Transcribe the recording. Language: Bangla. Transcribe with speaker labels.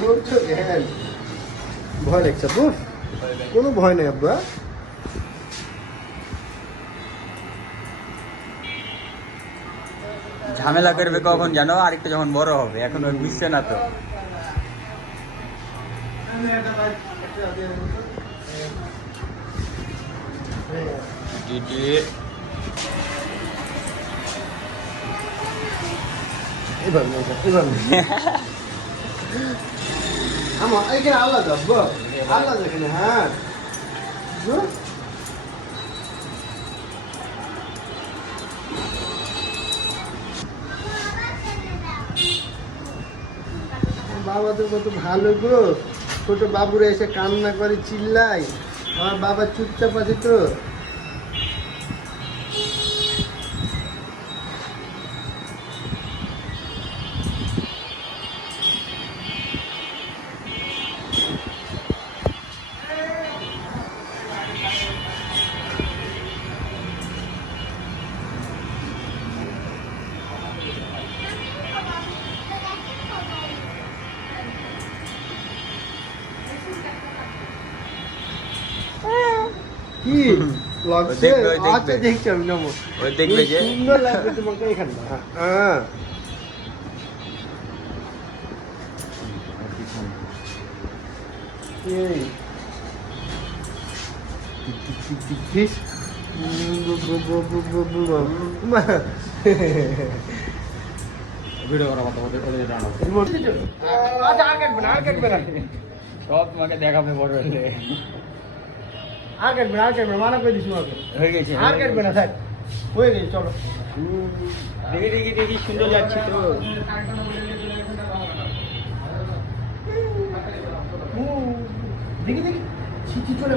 Speaker 1: বলছো জ্ঞান ভয় লাগছে বুফ কোনো ভয় নেই আব্বা।
Speaker 2: ঝামেলা করবে কখন জানো? আরেকটা যখন বড় হবে এখন ওর বুঝছে না তো। দিদি।
Speaker 1: হ্যাঁ? বাবা তো কত ভালো গো। ছোট বাবুরা এসে কান্না করে চিল্লাই আমার বাবা চুপচাপ আছে তো। কি লাগছে। আচ্ছা দেখছি আমি নেব
Speaker 2: ওই দেখবে যে
Speaker 1: সুন্দর লাগবে তোমাকে এখানে হ্যাঁ এই। মা। আচ্ছা, আর কাটবে না, আর কাটবে না।
Speaker 2: সব তোমাকে দেখাবে বড় হলে
Speaker 1: আর কাটবে না, আর কাটবে না, মানা করে দিস তোমাকে।
Speaker 2: হয়ে গেছে
Speaker 1: আর কাটবে না, থাক। হয়ে গেছে, চলো।
Speaker 2: দেখি দেখি দেখি সুন্দর যাচ্ছে তো।
Speaker 1: দেখি দেখি চলে।